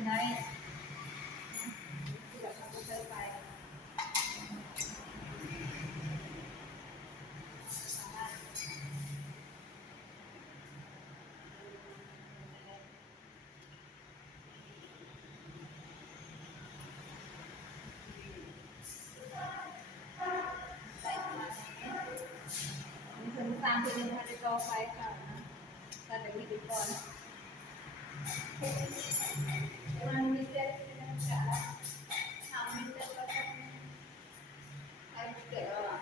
ยังไงที่แบบเขาเคยไปถึง3 เดือนพาไปต่อไปค่ะถ้าจะมีดีก่อนมันมีเจ็ดจะทำมีเจ็ดก็ต้องใช้เจ็ดแล้วอ่ะ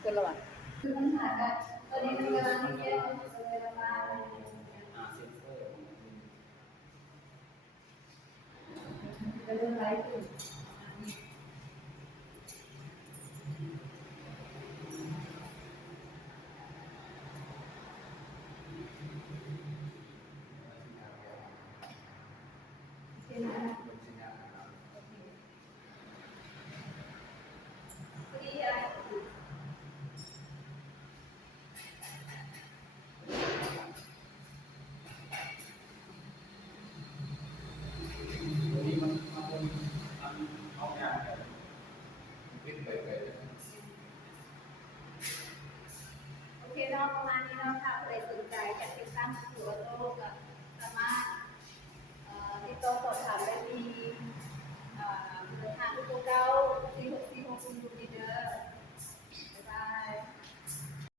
เกิดแล้วอ่ะคือปัญหากันตอนนี้มันกำลังเจ็ดเลยละมาเซ็นเซอร์จะเรื่องไรขึ้น